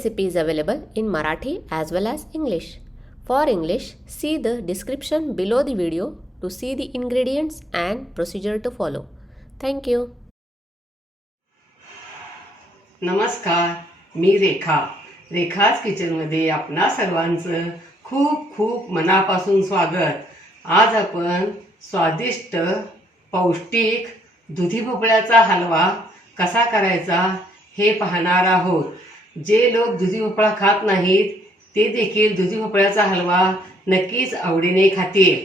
recipe is available in Marathi as well as English. For English, see the description below the video to see the ingredients and procedure to follow. Thank you. नमस्कार, मी रेखाच किचनमध्ये आपणा सर्वांचं खूप खूप मनापासून स्वागत. आज आपण स्वादिष्ट पौष्टिक दुधी भोपळ्याचा हलवा कसा करायचा हे पाहणार आहोत. जे लोक दुधी भोपळा खात नाहीत ते देखील दुधी भोपळ्याचा हलवा नक्कीच आवडीने खातील.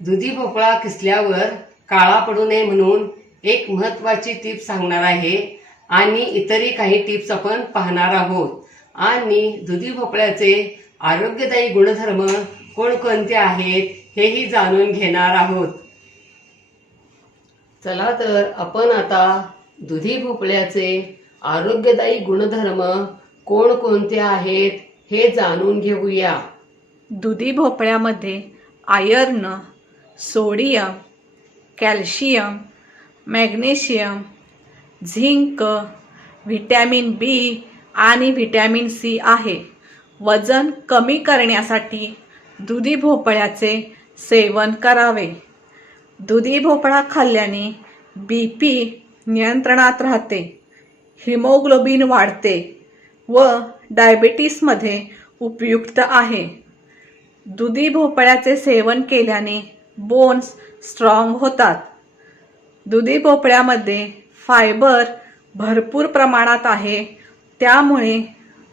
दुधी भोपळा किसल्यावर काळा पडू नये म्हणून एक महत्त्वाची टिप सांगणार आहे आणि इतरही काही टिप्स आपण पाहणार आहोत. आणि दुधी भोपळ्याचे आरोग्यदायी गुणधर्म कोणकोणते आहेत हेही जाणून घेणार आहोत. चला तर आपण आता दुधी भोपळ्याचे आरोग्यदायी गुणधर्म कोणकोणते आहेत हे जाणून घेऊया. दुधी भोपळ्यामध्ये iron, sodium, calcium, magnesium, zinc, vitamin B आणि व्हिटॅमिन सी आहे. वजन कमी करण्यासाठी दुधी भोपळ्याचे सेवन करावे. दुधी भोपळा खाल्ल्याने BP नियंत्रणात राहते, हिमोग्लोबिन वाढते व डायबिटीसमध्ये उपयुक्त आहे. दुधी भोपळ्याचे सेवन केल्याने बोन्स स्ट्रॉंग होतात. दुधी भोपळ्यामध्ये फायबर भरपूर प्रमाणात आहे, त्यामुळे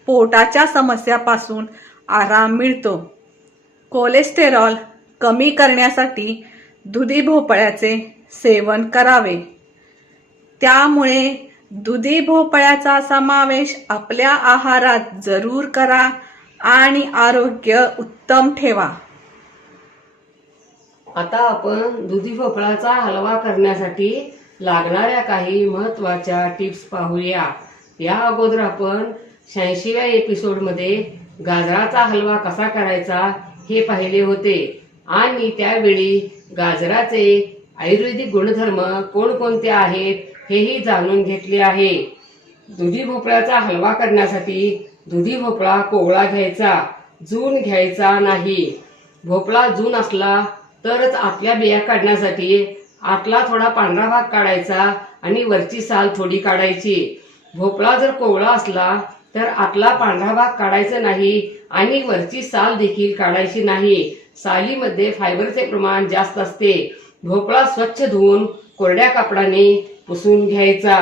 पोटाच्या समस्यापासून आराम मिळतो. कोलेस्टेरॉल कमी करण्यासाठी दुधी भोपळ्याचे सेवन करावे. त्यामुळे दुधी भोपळ्याचा समावेश आपल्या आहारात जरूर करा आणि आरोग्य उत्तम ठेवा. आता आपण दुधी भोपळ्याचा हलवा करण्यासाठी लागणाऱ्या काही महत्त्वाच्या टिप्स पाहूया. या अगोदर आपण 86व्या एपिसोडमध्ये गाजराचा हलवा कसा करायचा हे पाहिले होते आणि त्यावेळी गाजराचे आयुर्वेदिक गुणधर्म कोणकोणते आहेत हेही जाणून घेतले आहे. दुधी भोपळ्याचा हलवा करण्यासाठी दुधी भोपळा कोवळा घ्यायचा, जून घ्यायचा नाही. भोपळा जून असला तरच आतल्या बिया काढण्यासाठी आतला थोडा पांढरा भाग काढायचा आणि वरची साल थोडी काढायची. भोपळा जर कोवळा असला तर आतला पांढरा भाग काढायचा नाही आणि वरची साल देखील काढायची नाही. सालीमध्ये फायबरचे प्रमाण जास्त असते. भोपळा स्वच्छ धुवून कोरड्या कापडाने पुसून घ्यायचा.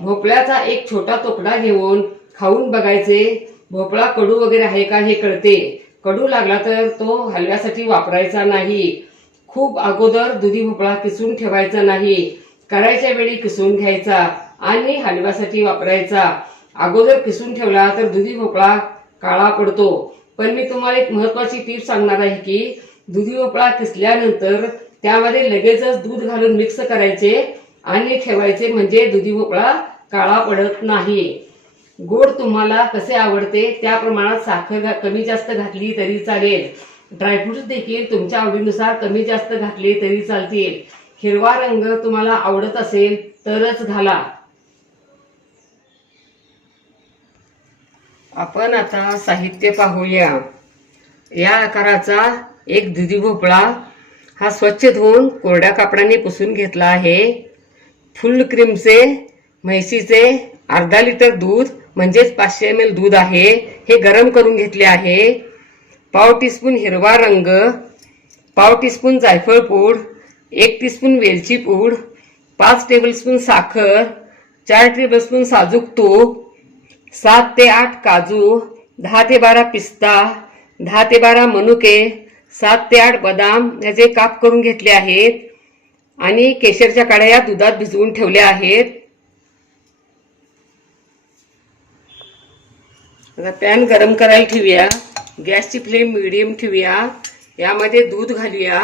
भोपळ्याचा एक छोटा तुकडा घेऊन खाऊन बघायचे. भोपळा कडू वगैरे आहे का हे कळते. कडू लागला तर तो हलव्यासाठी वापरायचा नाही. खूप अगोदर दुधी भोपळा किसून ठेवायचा नाही. करायच्या वेळी किसून घ्यायचा आणि हलव्यासाठी वापरायचा. अगोदर किसून ठेवला तर दुधी भोपळा काळा पडतो. पण मी तुम्हाला एक महत्त्वाची टिप सांगणार आहे की दुधी भोपळा किसल्यानंतर त्यामध्ये लगेचच दूध घालून मिक्स करायचे आणि ठेवायचे, म्हणजे दुधी भोपळा काळा पडत नाही. गोड तुम्हाला कसे आवडते त्या प्रमाणात साखर कमी जास्त घातली तरी चालेल. ड्रायफ्रुट्स देखील तुमच्या आवडीनुसार कमी जास्त घातले तरी चालतील. हिरवा रंग तुम्हाला आवडत असेल तरच घाला. आपण आता साहित्य पाहूया. या आकाराचा एक दुधी भोपळा हा स्वच्छ धुवून कोरड्या कापडाने पुसून घेतला आहे. फुल क्रीमचे म्हैसीचे अर्धा लिटर दूध म्हणजेच 500 ml दूध आहे, हे गरम करून घेतले आहे. पाव टीस्पून हिरवा रंग, पाव टीस्पून जायफळ पूड, 1 टीस्पून वेलची पूड, 5 टेबलस्पून साखर, 4 टेबलस्पून साजूक तूप, 7 ते 8 काजू, 10 ते 12 पिस्ता, 10 ते 12 मनुके, 7 ते 8 बदाम याचे काप करून घेतले आहेत आणि केशरच्या काड्या या दुधात भिजवून ठेवल्या आहेत. आता पॅन गरम करायला ठेवूया. गॅसची फ्लेम मीडियम ठेवूया. यामध्ये दूध घालूया.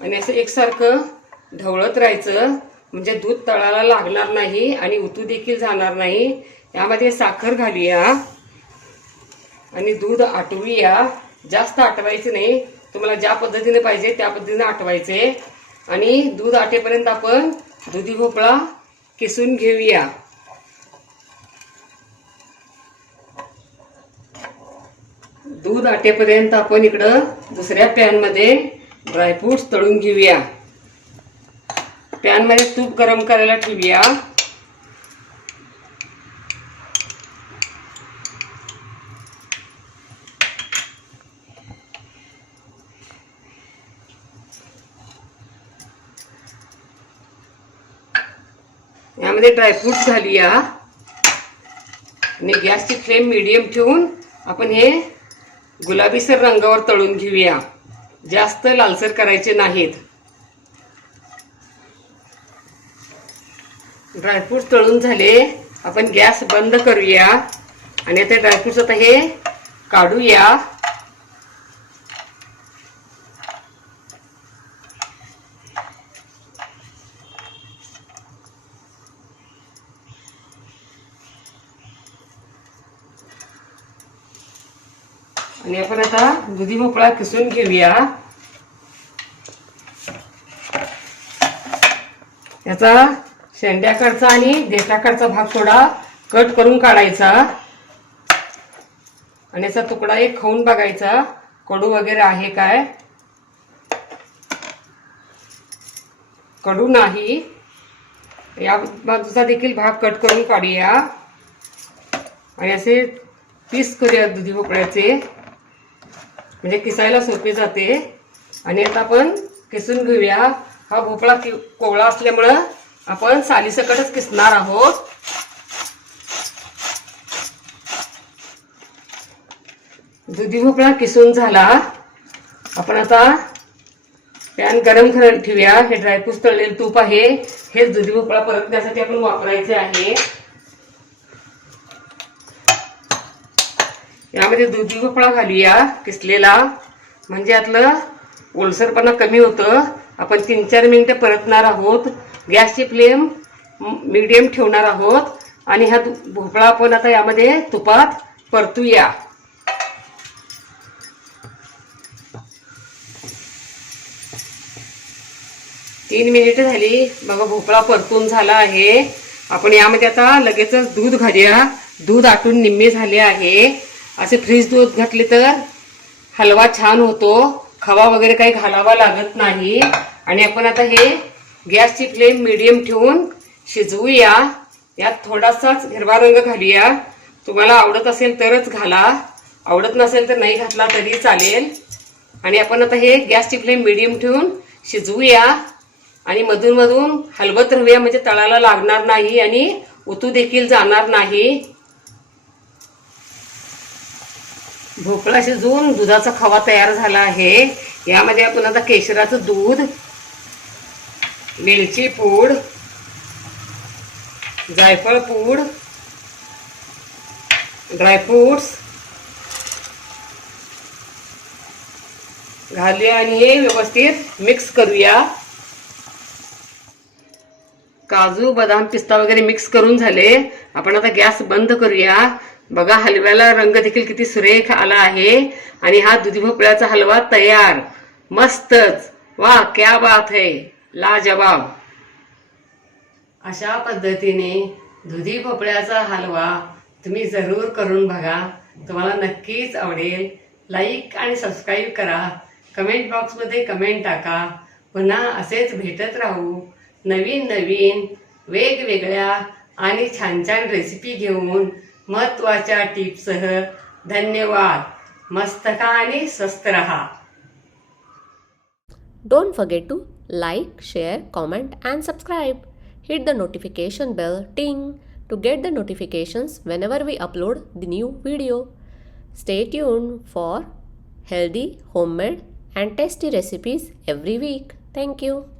आणि असं एकसारखं ढवळत राहायचं, म्हणजे दूध तळाला लागणार नाही आणि उतू देखील जाणार नाही. यामध्ये साखर घालूया आणि दूध आटवूया. जास्त आटवायचं नाही, तुम्हाला ज्या पद्धतीने पाहिजे त्या पद्धतीने आटवायचे. आणि दूध आटेपर्यंत आपण दुधी भोपळा किसून घेऊया. दूध आटेपर्यंत आपण इकडं दुसऱ्या पॅनमध्ये ड्रायफ्रूट्स तळून घेऊया. पॅनमध्ये तूप गरम करायला ठेवूया. यामध्ये ड्रायफ्रूट्स घालूया आणि गॅसची फ्लेम मीडियम ठेवून आपण हे गुलाबीसर रंगावर तळून घेऊया. जास्त लालसर करायचे नाहीत. ड्रायफ्रूट्स तळून झाले. आपण गॅस बंद करूया आणि आता ड्रायफ्रूट्स आता हे काढूया. आणि आपण आता दुधी भोपळा किसून घेऊया. याचा शेंड्याकडचा आणि देठाकडचा भाग थोडा कट करून काढायचा आणि याचा तुकडा एक खाऊन बघायचा कडू वगैरे आहे काय. कडू नाही. या बाजूचा देखील भाग कट करून काढूया आणि असे पीस करूया दुधी भोपळ्याचे, म्हणजे किसायला सोपे जाते. आणि आता आपण किसून घेऊया. हा भोपळा कोवळा असल्यामुळं आपण सालीसकटच किसणार आहोत. दुधी भोपळा किसून झाला. आपण आता पॅन गरम करायला ठेवूया. हे ड्रायफ्रूट्स तळलेलं तूप आहे, हे दुधी भोपळा परतण्यासाठी आपण वापरायचे आहे. यामध्ये दुधी भोपळा घालूया किसलेला, म्हणजे यातलं ओलसरपणा कमी होतं. आपण 3-4 मिनिटं परतणार आहोत. गॅसची फ्लेम मीडियम ठेवणार आहोत आणि हा भोपळा आपण आता यामध्ये तुपात परतूया. तीन मिनिटं झाली. बघा भोपळा परतून झाला आहे. आपण यामध्ये आता लगेचच दूध घालूया. दूध आटून निम्मे झाले आहे. असे फ्रीज दूध घातले तर हलवा छान होतो. खवा वगैरे काही घालावा लागत नाही. आणि आपण आता हे गॅसची फ्लेम मीडियम ठेवून शिजवूया. यात थोडासाच हिरवा रंग घालूया. तुम्हाला आवडत असेल तरच घाला, आवडत नसेल तर नाही घातला तरी चालेल. आणि आपण आता हे गॅसची फ्लेम मीडियम ठेवून शिजवूया आणि मधून मधून हलवत राहूया, म्हणजे तळाला लागणार नाही आणि उतू देखील जाणार नाही. भोपळा शिजवून दुधाचा खवा तयार झाला आहे. यामध्ये आपण आता केशराचं दूध, वेलची पूड, जायफळ पूड, ड्रायफ्रूट्स घालूया आणि हे व्यवस्थित मिक्स करूया. काजू, बदाम, पिस्ता वगैरे मिक्स करून झाले. आपण आता गॅस बंद करूया. बघा हलव्याला रंग देखील किती सुरेख आला आहे आणि हा दुधी भोपळ्याचा हलवा तयार. मस्तच. वाह, क्या बात है, लाजवाब. अशा पद्धतीने दुधी भोपळ्याचा हलवा तुम्ही जरूर करून बघा. तुम्हाला नक्कीच आवडेल. लाईक आणि सबस्क्राईब करा. कमेंट बॉक्समध्ये कमेंट टाका. पुन्हा असेच भेटत राहू नवीन नवीन वेगवेगळ्या आणि छान छान रेसिपी घेऊन, महत्त्वाच्या टिप्ससह. धन्यवाद. मस्त खा आणि स्वस्त रहा. Don't forget to like, share, comment and subscribe. Hit the notification bell ting to get the notifications whenever we upload the new video. Stay tuned for healthy, homemade and tasty recipes every week. Thank you.